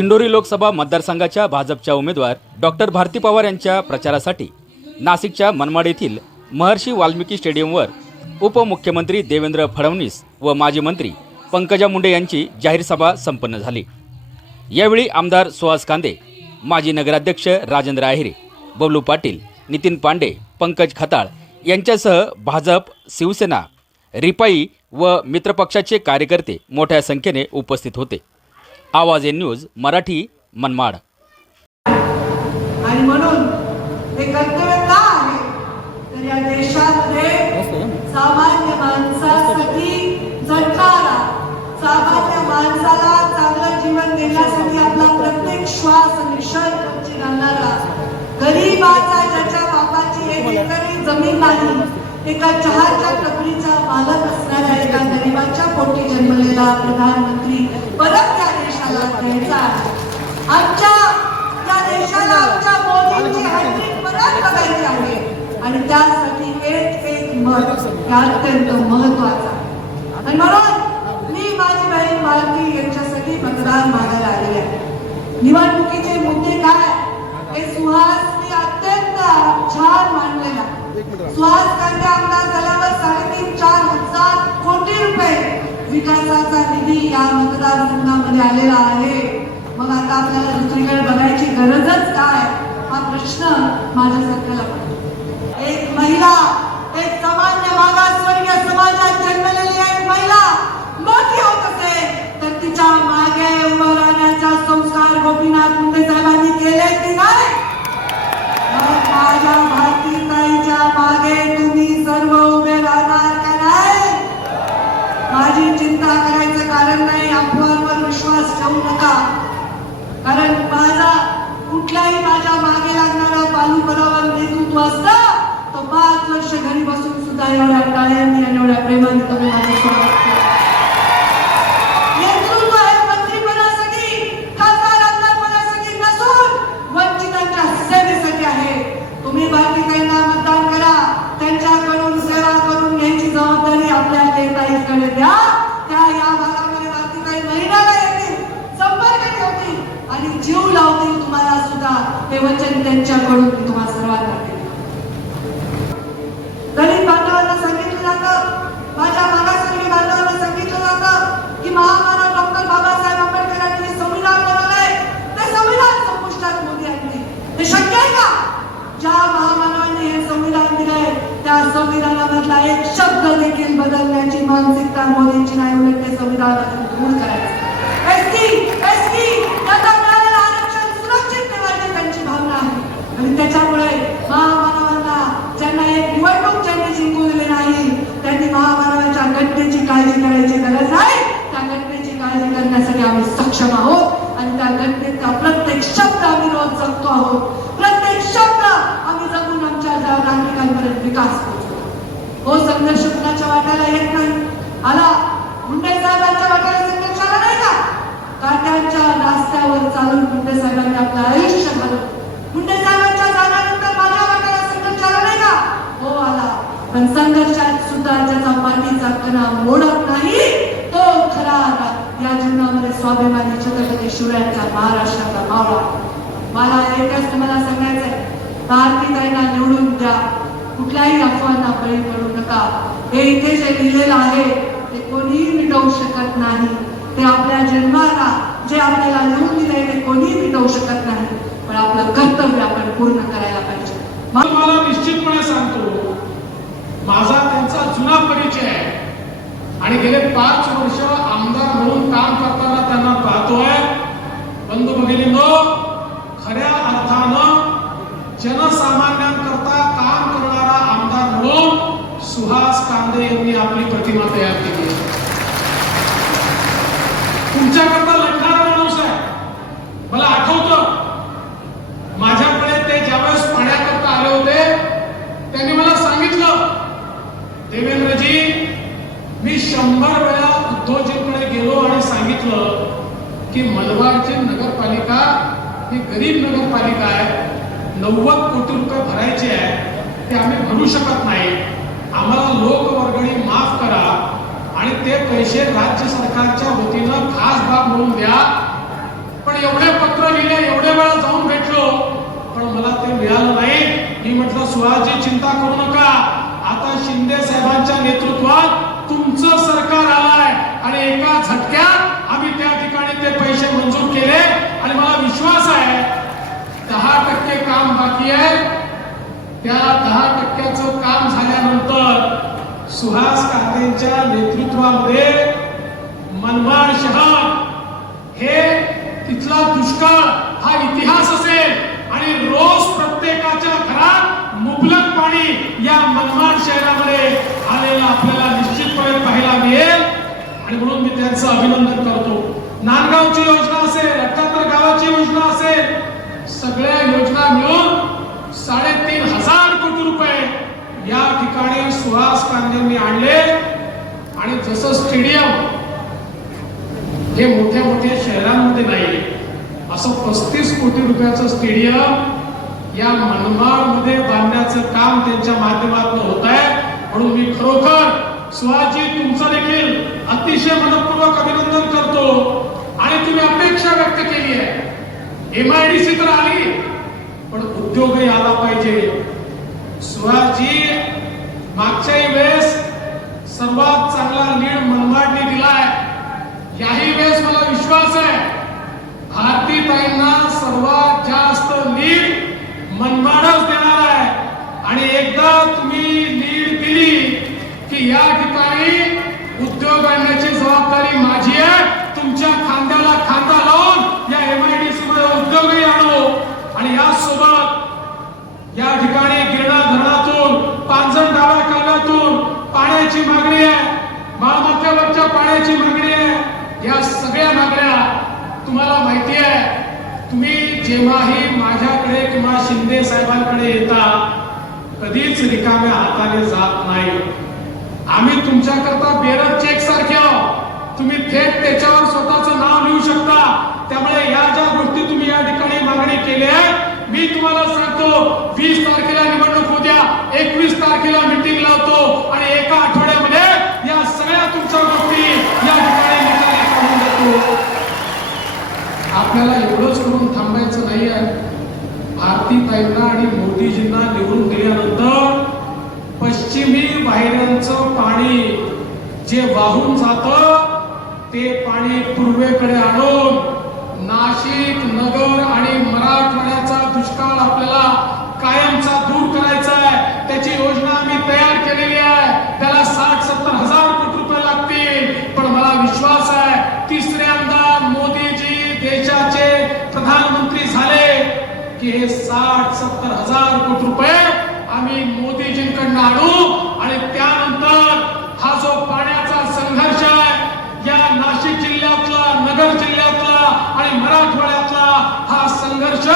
दिंडोरी लोकसभा मतदारसंघाच्या भाजपच्या उमेदवार डॉक्टर भारती पवार यांच्या प्रचारासाठी नाशिकच्या मनमाड येथील महर्षी वाल्मिकी स्टेडियमवर उपमुख्यमंत्री देवेंद्र फडणवीस व माजी मंत्री पंकजा मुंडे यांची जाहीर सभा संपन्न झाली. यावेळी आमदार सुहास कांदे माजी नगराध्यक्ष राजेंद्र आहिरे बबलू पाटील नितीन पांडे पंकज खताळ यांच्यासह भाजप शिवसेना रिपाई व मित्रपक्षाचे कार्यकर्ते मोठ्या संख्येने उपस्थित होते. आवाज ए न्यूज मराठी मनमाड. आणि म्हणून हे कर्तव्य का आहे तर या देशातले सामान्य माणसासाठी झटणारा सामान्य माणसाला चांगलं जीवन देण्यासाठी आपला प्रत्येक श्वास निशर्त घालणारा गरीबाचा ज्याच्या बापाची एक एकरी जमीन नाही एका चहाच्या टपरीचा मालक असणाऱ्या एका गरीबाच्या पोटी जन्मलेला प्रधानमंत्री परत या देशाला द्यायचा आमच्या या देशाला आमच्या मोदींची हॅट्रिक परत बघायची आहे. आणि त्यासाठी एक एक मत हे अत्यंत महत्त्वाचा आणि म्हणून मी माझी बहीण भारती यांच्यासाठी मतदान मागायला आलेली आहे. निवडणुकीचे मुद्दे काय? हे सुहासने अत्यंत छान मांडलेला सुहास कांदे आमदार झाल्यावर साडेतीन चार हजार कोटी रुपये विकासाचा निधी या झालेला आहे. मग आता आपल्याला दुसरीकडे बघायची गरजच काय? हा प्रश्न माझ्यासारख्याला पडतो. एक महिला एक सामान्य मागासवर्गीय समाजात जन्मलेली एक महिला मोठी होत असेल तर तिच्यामागे उभं राहण्याचा संस्कार गोपीनाथ मुंडे साहेबांनी केले की नाही मग माझ्या भारतीताईच्या मागे तुम्ही सर्व उभे राहणार का नाही माझी चिंता करायचं कारण नाही अफवांवर विश्वास ठेवू नका कारण माझा कुठलाही माझ्या मागे लागणारा बालू बरोबर नेतृत्व असतं तर पाच वर्ष घरी बसून सुद्धा एवढ्या टाळ्यांनी एवढ्या प्रेमाने तुम्ही माझ्यासोबत केलं. नेतृत्व हे मंत्रीपदासाठी खासदार आमदारपदासाठी नसून वंचितांच्या सेवेसाठी आहे तुम्ही भारतीताईंना मतदान करा त्यांच्याकडून सेवा करून घ्यायची जबाबदारी आपल्या नेताईकडे द्या त्या या भागामध्ये भारतीताई महिन्याला येतील संपर्क ठेवतील आणि जीव लावतील तुम्हाला सुद्धा हे वचन त्यांच्याकडून मी तुम्हाला सर्वांना दलित बांधवांना सांगितलं जातं माझ्या मागासवर्गीय बांधवांना सांगितलं जातं की महामानव डॉक्टर बाबासाहेब आंबेडकरांनी जे संविधान बनवलंय ते संविधान संपुष्टात मोदी आणले ते शक्य आहे का? ज्या महामानवांनी हे संविधान दिलंय त्या संविधानामधला एक शब्द देखील बदलण्याची मानसिकता मोदींची नाही उलट ते संविधानातून दूर करायचं एसटी एसटी त्यांना मिळालेलं आरक्षण सुरक्षित ठेवायची त्यांची भावना आहे आणि त्याच्यामुळे महामानवांना ज्यांना एक निवडणूक ज्यांनी जिंकू दिली नाही त्यांनी महामानवांच्या घटनेची काळजी करायची गरज आहे त्या घटनेची काळजी करण्यासाठी आम्ही सक्षम आहोत आणि त्या घटनेचा प्रत्येक शब्द आम्ही रोज जगतो आहोत. प्रत्येक शब्द आम्ही जगून आमच्या नागरिकांपर्यंत विकास हो संघर्ष कुणाच्या वाट्याला येत नाही. आला. मुंडे साहेबांच्या वाट्याला संघर्ष आला नाही का? काट्यांच्या रस्त्यावर चालून मुंडे साहेबांनी आपलं आयुष्य घालवलं. मुंडे साहेब जाण्यानंतर माझ्या वाट्याला संघर्ष आला नाही का हो आला पण संघर्षात सुद्धा ज्याचा पाठीचा कणा मोडत नाही. तो खरा या जीवनामध्ये स्वाभिमानी छत्रपती शिवरायांचा महाराष्ट्राचा मावळा. मला एकच तुम्हाला सांगायचंय भारतीताईंना निवडून द्या. कुठल्याही अफवांना बळी पडू नका. हे इथे जे लिहिलेलं आहे ते कोणीही मिटवू शकत नाही. ते आपल्या जन्माला जे आपल्याला लिहून दिले ते कोणीही मिटवू शकत नाही. पण आपलं कर्तव्य आपण पूर्ण करायला पाहिजे. मग मला निश्चितपणे सांगतो माझा त्यांचा जुना परिचय आहे. आणि गेले पाच वर्ष आमदार म्हणून काम करताना त्यांना पाहतोय. बंधू भगिनींनो खऱ्या अर्थानं जनसामान्यांकरता काम करणारा आमदार म्हणून सुहास कांदे यांनी आपली प्रतिमा तयार केली तुमच्याकरता लढणारा माणूस आहे. मला आठवतं माझ्याकडे ते ज्यावेळेस पाण्याकरता आले होते त्यांनी मला सांगितलं देवेंद्रजी मी शंभर वेळा उद्धवजींकडे गेलो आणि सांगितलं की मनवाडची नगरपालिका ही गरीब नगरपालिका आहे. नव्वद कोटी रुपये भरायचे आहे. ते आम्ही भरू शकत नाही. आम्हाला लोकवर्गणी माफ करा आणि ते पैसे राज्य सरकारच्या वतीनं खास बाब म्हणून द्या. पण एवढे पत्र लिहिले एवढे वेळा जाऊन भेटलो पण मला ते मिळालं नाही. मी म्हटलं सुहाजी चिंता करू नका. आता शिंदे साहेबांच्या नेतृत्वात तुमचं सरकार आलंय आणि एका झटक्यात आम्ही त्या ठिकाणी ते पैसे केले आणि मला विश्वास आहे दहा टक्के काम बाकी आहे. त्या दहा टक्क्याचं काम झाल्यानंतर सुहास काकांच्या नेतृत्वामध्ये मनमाड शहर हे तिथला दुष्काळ हा इतिहास असेल आणि रोज प्रत्येकाच्या घरात मुबलक पाणी या मनमाड शहरामध्ये आलेलं आपल्याला निश्चितपणे पाहायला मिळेल. आणि म्हणून मी त्यांचं अभिनंदन करतो. नांदगावची योजना असेल अठ्याहत्तर गावाची योजना असेल सगळ्या योजना मिळून साडेतीन हजार कोटी रुपये या ठिकाणी सुहास कांदेंनी आणले आणि जसं स्टेडियम हे मोठ्या मोठ्या शहरांमध्ये नाही असं पस्तीस कोटी रुपयाचं स्टेडियम या मनमाडमध्ये बांधण्याचं काम त्यांच्या माध्यमातून होत आहे. म्हणून मी खरोखर सुहाजी तुमचं देखील अतिशय मनपूर्वक अभिनंदन करतो. आणि तुम्ही अपेक्षा व्यक्त केली आहे. एमआयडीसी तर आली पण उद्योगही आला पाहिजे. सुहाजी मागच्याही वेळेस सर्वात चांगला लीड मनमाडने दिलाय. याही वेळेस मला विश्वास आहे भारतीताईंना सर्वात जास्त लीड मनमाडच देणार आहे. आणि एकदा तुम्ही लीड दिली की या ठिकाणी उद्योग आणण्याची जबाबदारी माझी आहे तुमच्या खांद्याला खांदा लावून या एमआयडीसी मध्ये उद्योगही आणू आणि यासोबत या ठिकाणी गिरणा धरणातून पांजण डाव्या कालव्यातून पाण्याची मागणी आहे माळमत्यावरच्या पाण्याची मागणी आहे या सगळ्या मागण्या तुम्हाला माहिती आहे तुम्ही जेव्हाही माझ्याकडे किंवा शिंदे साहेबांकडे येता कधीच रिकाम्या हाताने जात नाही. आम्ही तुमच्याकरता बेरड चेक सारखे आहोत. तुम्ही थेट त्याच्यावर स्वतःचं नाव लिहू शकता. त्यामुळे या ज्या गोष्टी तुम्ही या ठिकाणी मागणी केली आहे मी तुम्हाला सांगतो वीस तारखेला निवडणूक उद्या एकवीस तारखेला मिटिंग लावतो आणि एका आठवड्यामध्ये या सगळ्या तुमच्या गोष्टी या ठिकाणी निकाली काढून आपल्याला एवढंच करून नाही आहे. भारतीताईंना आणि मोदीजींना निवडून दिल्यानंतर पश्चिमी वाहिन्यांचं पाणी जे वाहून जातं ते पाणी पूर्वेकडे आणून नाशिक नगर आणि मराठवाड्याचा दुष्काळ आपल्याला कायमचा दूर करायचा आहे. त्याची योजना आम्ही तयार केलेली आहे त्याला साठ सत्तर हजार कोटी रुपये लागतील पण मला विश्वास आहे तिसऱ्यांदा मोदीजी देशाचे प्रधानमंत्री झाले की हे साठ सत्तर हजार कोटी रुपये आम्ही मोदीजींकडनं आणू आणि त्यानंतर हा जो पाण्याचा संघर्ष आहे या नाशिक जिल्ह्यातला नगर जिल्ह्यातला आणि मराठवाड्यातला हा संघर्ष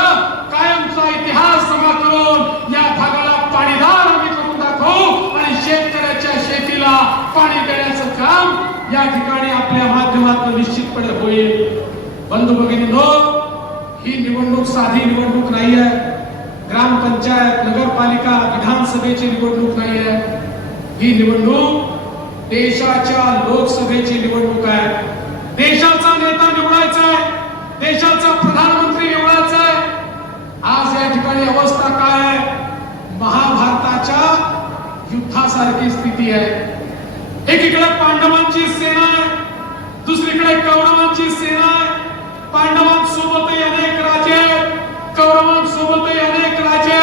कायमचा इतिहास जमा करून या भागाला पाणीदार आम्ही करून दाखवू आणि शेतकऱ्याच्या शेतीला पाणी देण्याचं काम या ठिकाणी आपल्या माध्यमातून निश्चितपणे होईल. बंधू भगिनींनो ही निवडणूक साधी निवडणूक नाही आहे. ग्रामपंचायत नगरपालिका, विधानसभेची निवडणूक नाही आहे. ही निवडणूक देशाच्या लोकसभेची निवडणूक आहे. देशाचा नेता निवडायचा आहे. देशाचा प्रधानमंत्री निवडायचा आहे. आज या ठिकाणी अवस्था काय आहे? महाभारताच्या युद्धासारखी स्थिती आहे. एकीकडे पांडवांची सेना आहे. दुसरीकडे कौरवांची सेना आहे. पांडवांसोबतही अनेक राजे कौरवांसोबतही अनेक राजे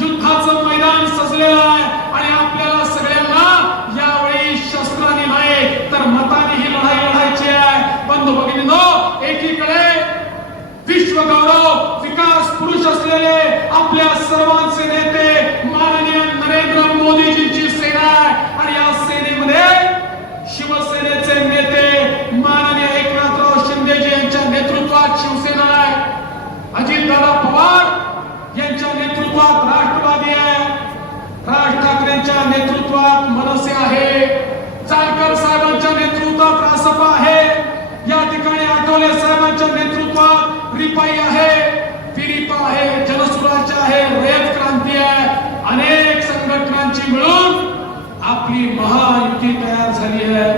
युद्धाचं मैदान सजलेलं आहे आणि आपल्याला सगळ्यांना यावेळी शस्त्राने नाही तर मताने ही लढाई लढायची आहे. बंधू भगिनींनो एकीकडे विश्व गौरव विकास पुरुष असलेले आपल्या सर्वांचे नेते माननीय नरेंद्र मोदीजी सेना आहे आणि या सेनेमध्ये शिवसेनेचे नेते माननीय एकनाथराव शिंदेजी यांच्या नेतृत्वात शिवसेना आहे अजितदादा पवार यांच्या नेतृत्वात राष्ट्रवादी आहे राज ठाकरेंच्या नेतृत्वात मनसे आहे चाळकर साहेबांच्या नेतृत्वात रासपा आहे या ठिकाणी आठवले साहेबांच्या नेतृत्वात रिपाई आहे फिरिपा आहे जनसुराज्य आहे रयत क्रांती आहे अनेक संघटनांची मिळून आपली महायुती तयार झाली आहे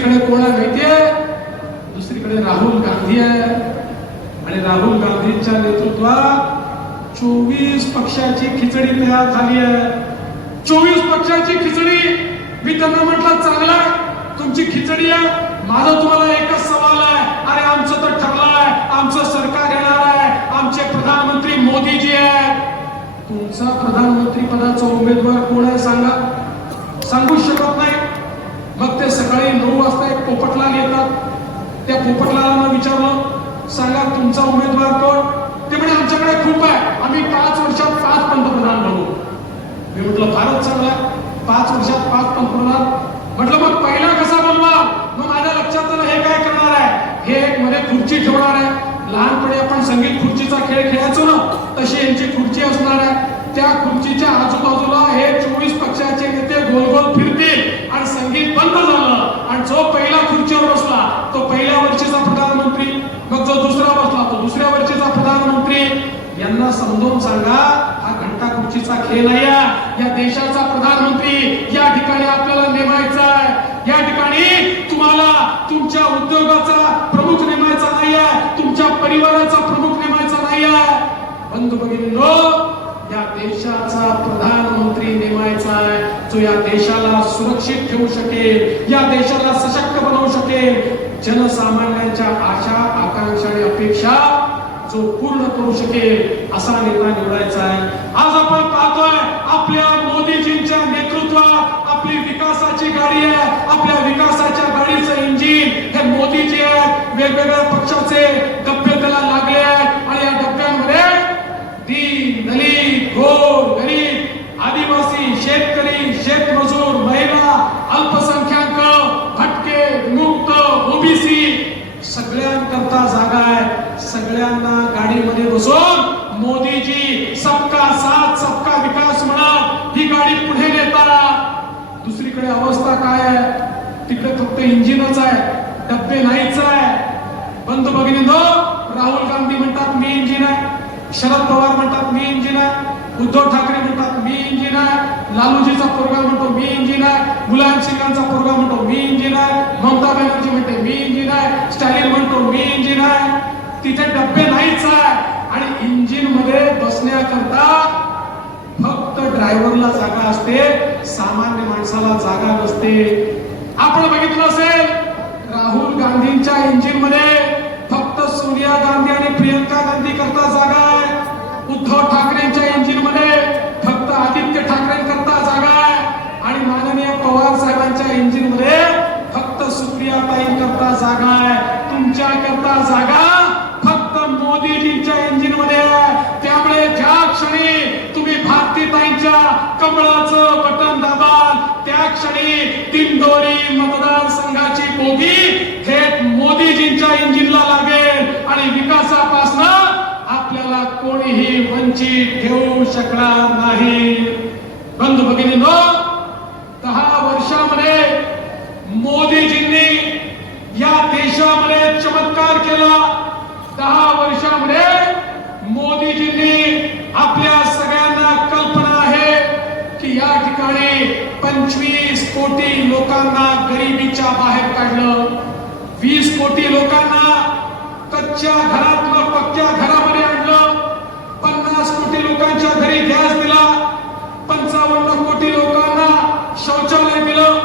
दुसरीकडे कोण आहे माहितीये दुसरीकडे राहुल गांधी आहे. आणि राहुल गांधींच्या नेतृत्वात चोवीस पक्षाची खिचडी तयार झाली आहे. चोवीस पक्षाची खिचडी. मी त्यांना म्हटलं चांगला तुमची खिचडी आहे. माझा तुम्हाला एकच सवाल आहे. अरे आमचं तर ठरलं आहे. आमचं सरकार येणार आहे. आमचे प्रधानमंत्री मोदीजी आहे तुमचा प्रधानमंत्री पदाचा उमेदवार कोण आहे सांगा? सांगू शकत नाही. ते सकाळी नऊ वाजता एक पोपटलाल येतात. त्या पोपटलालांना विचारलं सांगा तुमचा उमेदवार कोण? ते म्हणे आमच्याकडे खूप आहे. आम्ही पाच वर्षात पाच पंतप्रधान बनवू मी म्हटलं फारच चांगला पाच वर्षात पाच पंतप्रधान. म्हटलं मग पहिला कसा बनवा? मग माझ्या लक्षात आलं हे काय करणार आहे? हे एक मध्ये खुर्ची ठेवणार आहे. लहानपणी आपण संगीत खुर्चीचा खेळ खेळायचो ना तशी यांची खुर्ची असणार आहे. त्या खुर्चीच्या आजूबाजूला हे चोवीस पक्षाचे नेते गोल गोल फिरतील आणि संगीत बंद झालं आणि जो पहिला खुर्चीवर बसला तो पहिल्या वर्षीचा प्रधानमंत्री मग जो दुसरा बसला तो दुसऱ्या वर्षीचा प्रधानमंत्री समजून सांगा हा घंटा खुर्चीचा खेळ नाही आहे. या देशाचा प्रधानमंत्री या ठिकाणी आपल्याला नेमायचा आहे. या ठिकाणी तुम्हाला तुमच्या उद्योगाचा प्रमुख नेमायचा नाही आहे. तुमच्या परिवाराचा प्रमुख नेमायचा नाही आहे. बंधू भगिनींनो या देशाचा प्रधानमंत्री नेमायचा आहे. जो या देशाला सुरक्षित ठेवू शकेल या देशाला सशक्त बनवू शकेल जनसामान्यांच्या आशा आकांक्षा आणि अपेक्षा जो पूर्ण करू शकेल असा नेता निवडायचा आहे. आज आपण पाहतोय आपल्या मोदीजींच्या नेतृत्वात आपली विकासाची गाडी आहे. आपल्या विकासाच्या गाडीचं इंजिन हे मोदीजी आहेत. वेगवेगळ्या पक्षाचे डब्बे त्याला लागले आहेत. आणि या डब्ब्यांमध्ये दीन दलित घोर गरीब आदिवासी शेतकरी शेतमजूर महिला अल्पसंख्याक भटके मुक्त ओबीसी सगळ्यांकरता जागा आहे. सगळ्यांना गाडीमध्ये बसून मोदीजी सबका साथ सबका विकास म्हणत ही गाडी पुढे नेताना. दुसरीकडे अवस्था काय आहे? तिकडे फक्त इंजिनच आहे डब्बे नाहीच आहे. बंधू भगिनींनो राहुल गांधी म्हणतात मी इंजिन आहे. शरद पवार म्हणतात मी इंजिन आहे. उद्धव ठाकरे म्हणतात मी इंजिन आहे. लालूजीचा पोरगा म्हणतो मी इंजिन आहे. मुलायम सिंगांचा पोरगा म्हणतो मी इंजिन आहे. ममता बॅनर्जी म्हणते मी इंजिन आहे. स्टॅलिन म्हणतो मी इंजिन आहे. तिथे डब्बे नाहीच आहे. आणि इंजिनमध्ये बसण्याकरता फक्त ड्रायव्हरला जागा असते. सामान्य माणसाला जागा नसते. आपण बघितलं असेल राहुल गांधींच्या इंजिनमध्ये फक्त सोनिया गांधी आणि प्रियंका गांधी करता जागा आहे. उद्धव ठाकरेंच्या इंजिनमध्ये फक्त आदित्य ठाकरे करता जागा आहे. आणि माननीय पवार साहेबांच्या इंजिनमध्ये फक्त सुप्रियाताई करता जागा आहे. तुमच्या करता जागा फक्त मोदीजींच्या इंजिनमध्ये आहे त्यामुळे ज्या क्षणी तुम्ही भारतीताईंच्या कमळाचं बटन दाबाल. त्या क्षणी दिंडोरी मतदारसंघाची बोगी थेट मोदीजींच्या इंजिनला लागेल आणि विकासापासून आपल्याला कोणीही वंचित ठेवू शकणार नाही. बंधू भगिनींनो दहा वर्षामध्ये मोदीजींनी या देशामध्ये चमत्कार केला दहा वर्षामध्ये मोदीजींनी आपल्या सगळ्यांना कल्पना आहे की या ठिकाणी पंचवीस कोटी लोकांना गरिबीच्या बाहेर काढलं. वीस कोटी लोकांना कच्च्या घरातलं पक्क्या घरामध्ये आणलं. पन्नास कोटी लोकांच्या घरी गॅस दिला. पंचावन्न कोटी लोकांना शौचालय दिलं.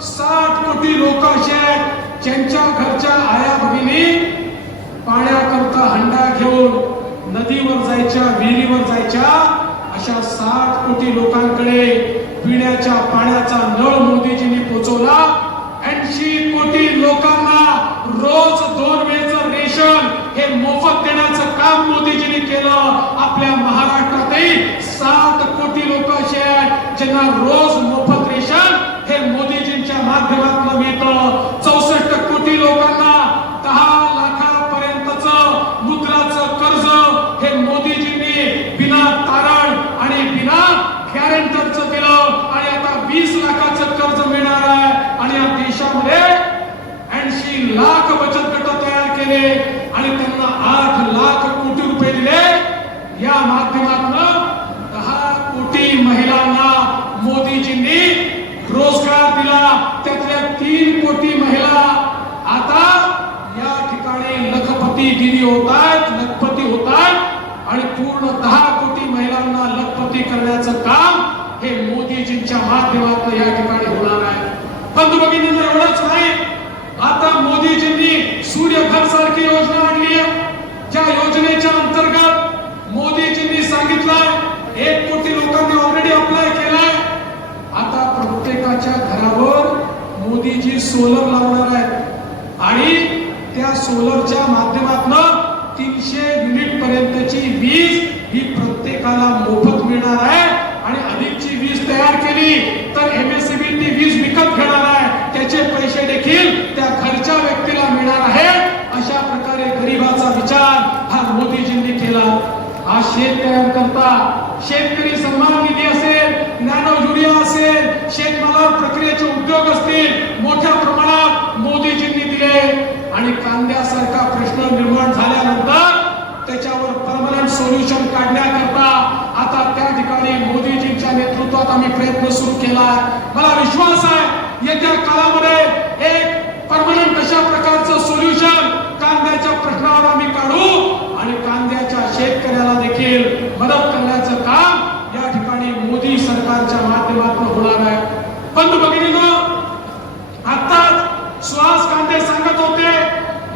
साठ कोटी लोक असे आहेत ज्यांच्या घरच्या आया भगिनी पाण्याकरता हंडा घेऊन नदीवर जायच्या विहिरीवर जायच्या अशा साठ कोटी लोकांकडे पिण्याच्या पाण्याचा नळ मोदीजींनी पोचवला. ऐंशी कोटी लोकांना रोज दोन वेळचं रेशन हे मोफत देण्याचं काम मोदीजींनी केलं. आपल्या महाराष्ट्रातही सात कोटी लोक असे आहेत ज्यांना रोज मोफत रेशन हे मोदीजींच्या माध्यमातून मिळतं चौसष्ट कोटी लोकांना दहा लाखापर्यंतच मुद्राचं कर्ज हे मोदीजींनी बिना तारण आणि बिना गॅरेंटरचं दिलं आणि आता वीस लाखाचं कर्ज मिळणार आहे आणि या देशामध्ये ऐंशी लाख बचत गट तयार केले आणि त्यांना आठ लाख कोटी रुपये दिले या माध्यमातून दहा कोटी महिलांना मोदीजींनी रोजगार दिला त्यातल्या तीन होतात लखपती होतात आणि पूर्ण दहा कोटी महिलांना लखपती करण्याचं काम हे मोदीजींच्या माध्यमातून या ठिकाणी होणार आहे. बंधू एवढंच नाही. आता मोदीजींनी सूर्यघर सारखी योजना आणली आहे. ज्या योजनेच्या अंतर्गत मोदीजींनी सांगितलंय एक कोटी लोकांनी ऑलरेडी अप्लाय केलाय. आता प्रत्येकाच्या घरावर मोदीजी सोलर लावणार आहेत. आणि त्या सोलरच्या माध्यमातून तीनशे युनिट पर्यंतची वीज ही प्रत्येकाला मोफत मिळणार आहे. आणि अधिकची वीज तयार केली तर एमएससीबी ती वीज विकत घेणार आहे. त्याचे पैसे देखील त्या घरच्या व्यक्तीला मिळणार आहे अशा प्रकारे गरिबाचा विचार हा मोदीजींनी केला. हा शेतकऱ्यांकरता शेतकरी सन्मान निधी असेल नॅनो युरिया असेल शेतमालावर प्रक्रियेचे उद्योग असतील मोठ्या प्रमाणात मोदीजींनी दिले आणि कांद्यासारखा प्रश्न निर्माण झाल्यानंतर त्याच्यावर परमनंट सोल्युशन काढण्याकरता आता त्या ठिकाणी मोदीजींच्या नेतृत्वात आम्ही प्रयत्न सुरू केला. मला विश्वास आहे येत्या काळामध्ये एक परमनंट अशा प्रकारचं सोल्युशन कांद्याच्या प्रश्नावर आम्ही काढू आणि कांद्याच्या शेतकऱ्याला देखील मदत करण्याचं काम या ठिकाणी मोदी सरकारच्या माध्यमातून होणार आहे बंधू भगिनीनो आताच सुहास कांदे सांगत होते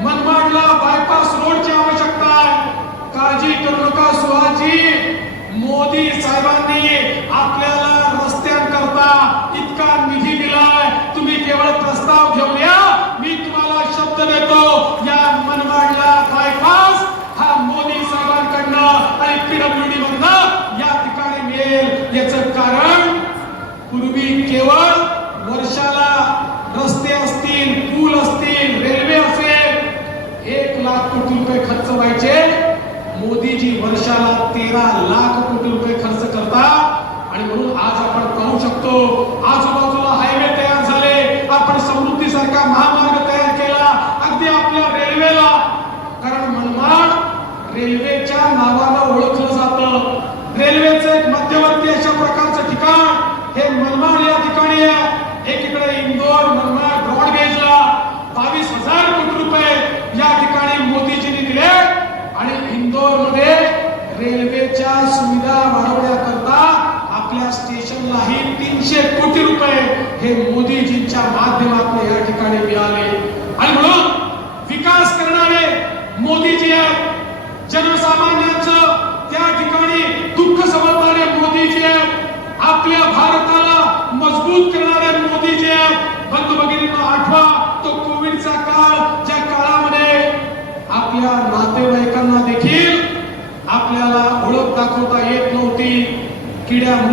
मनमाडला बायपास रोडची आवश्यकता आहे काळजी करू नका सुहासजी मोदी साहेबांनी आपल्याला रस्त्यांकरता इतका निधी दिलाय. तुम्ही केवळ प्रस्ताव घेऊन या. मी तुम्हाला शब्द देतो या मनमाडला बायपास हा मोदी साहेबांकडनं आणि पीडब्ल्यूडी मधनं या ठिकाणी मिळेल. याचं कारण पूर्वी केवळ वर्षाला रस्ते असतील पूल असतील रेल्वे असेल एक लाख कोटी रुपये खर्च व्हायचे. मोदीजी वर्षाला तेरा लाख আজীবন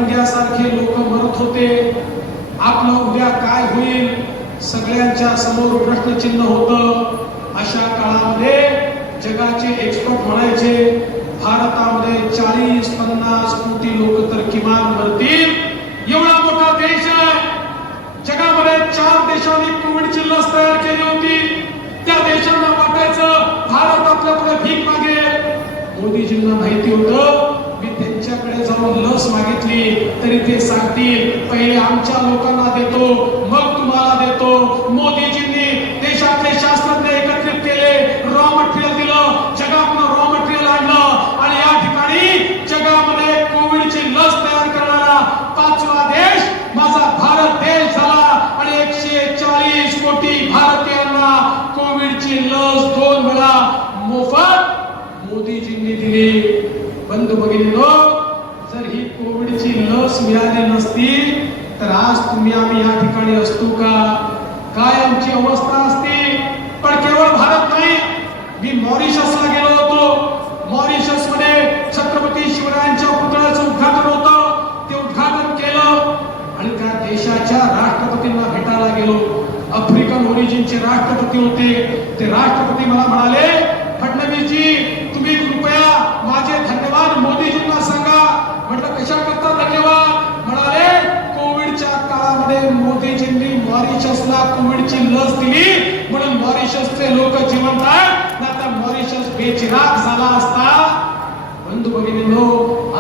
किड्या लोक मरत होते. आपलं उद्या काय होईल? सगळ्यांच्या समोर प्रश्नचिन्ह होतं. अशा काळामध्ये जगाचे एक्सपर्ट म्हणायचे भारतामध्ये चाळीस पन्नास कोटी लोक तर किमान मरतील. एवढा मोठा देश आहे. जगामध्ये चार देशांनी कोविडची लस तयार केली होती. त्या देशांना वाटायचं भारत आपल्याकडे भीक मागेल. मोदीजींना माहिती होतं मी लस मागितली तरी ते सांगतील पहिले आमच्या लोकांना देतो मग तुम्हाला देतो मोदीजी देशातले शास्त्रज्ञ एकत्रित केले रॉ मटेरियल दिलं जगातनं रॉ मटेरियल आणलं आणि या ठिकाणी जगामध्ये कोविडची लस तयार करणारा पाचवा देश माझा भारत देश झाला आणि एकशे चाळीस कोटी भारतीयांना कोविडची लस दोन वेळा मोफत मोदीजींनी दिली बंधू भगिनीनो जर ही कोविडची लस मिळाली नसती तर आज तुम्ही आम्ही या ठिकाणी असतो का? काय आमची अवस्था असते? पण केवळ भारत नाही मी मॉरिशसला गेलो होतो. मॉरिशसमध्ये छत्रपती शिवरायांच्या पुतळ्याचं उद्घाटन होतं. ते उद्घाटन केलं आणि त्या देशाच्या राष्ट्रपतींना भेटायला गेलो. आफ्रिकन ओरिजिनचे राष्ट्रपती होते. ते राष्ट्रपती मला म्हणाले मॉरिशसला कोविडची लस दिली. म्हणून मॉरिशसचे लोक जिवंत आहेत. आता मॉरिशस बेचिराग झाला असता. बंधू भगिनीनो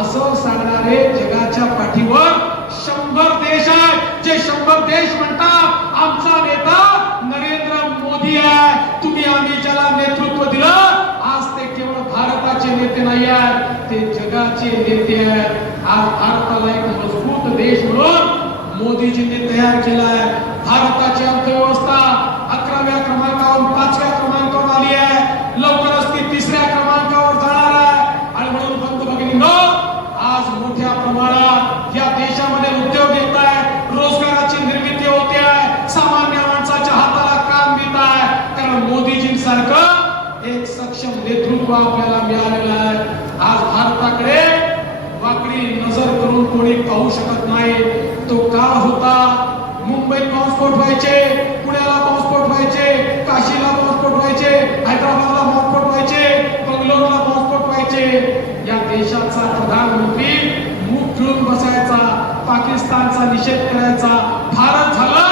असं सांगणारे जगाच्या पाठीवर शंभर देश आहेत. जे शंभर देश म्हणतात आमचा नेता नरेंद्र मोदी आहे. तुम्ही आम्ही ज्याला नेतृत्व दिलं आज ते केवळ भारताचे नेते नाही आहेत ते जगाचे नेते आहेत. आज भारताला एक मजबूत देश म्हणून मोदीजींनी तयार केला आहे. भारताची अर्थव्यवस्था अकराव्या क्रमांकावरून पाचव्या क्रमांकावर आली आहे. लवकर म्हणजे या देशाचा प्रधानमंत्री मुख घेऊन बसायचा पाकिस्तानचा निषेध करायचा भारत झाला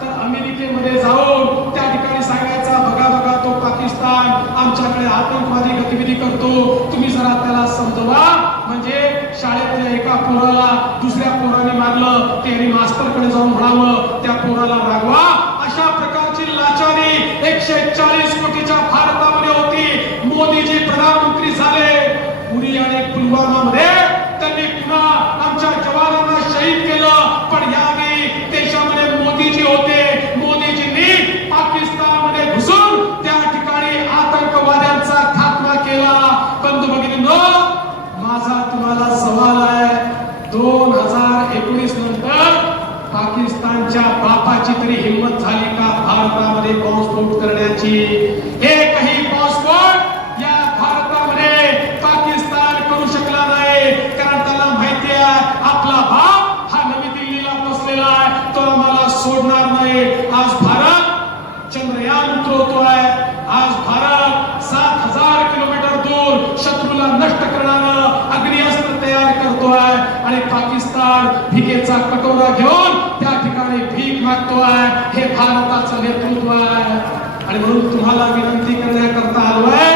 तर अमेरिकेमध्ये जाऊन त्या ठिकाणी सांगायचा बघा बघा तो पाकिस्तान आमच्याकडे आतंकवादी गतिविधी करतो तुम्ही जरा त्याला समजवा. म्हणजे शाळेतल्या एका पोराला दुसऱ्या पोराने मारलं त्यांनी मास्तरकडे जाऊन म्हणावं त्या पोराला रागवा. अशा प्रकारची लाचारी एकशे चाळीस कोटीच्या भारतामध्ये होती. मोदीजी प्रधानमंत्री झाले. yani kullanmamı पैसा कटोरा घेऊन त्या ठिकाणी भीक मागतो आहे हे भारताचं नेतृत्व आहे. आणि म्हणून तुम्हाला विनंती करण्याकरता आलो आहे.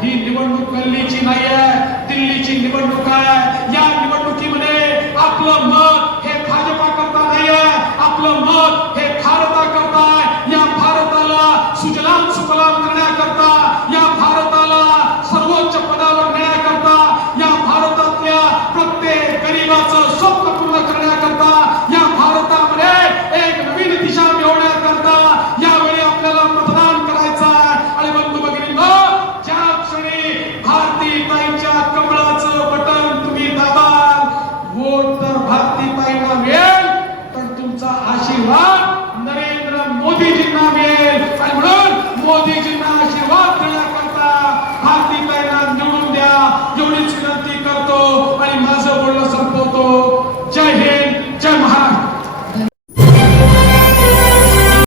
ही निवडणूक गल्लीची नाही आहे दिल्लीची निवडणूक आहे. या निवडणुकीमध्ये आपलं मत हे भाजपा करता नाही आहे आपलं मत हे भारता करता या भारताला सुजलाम सुफलाम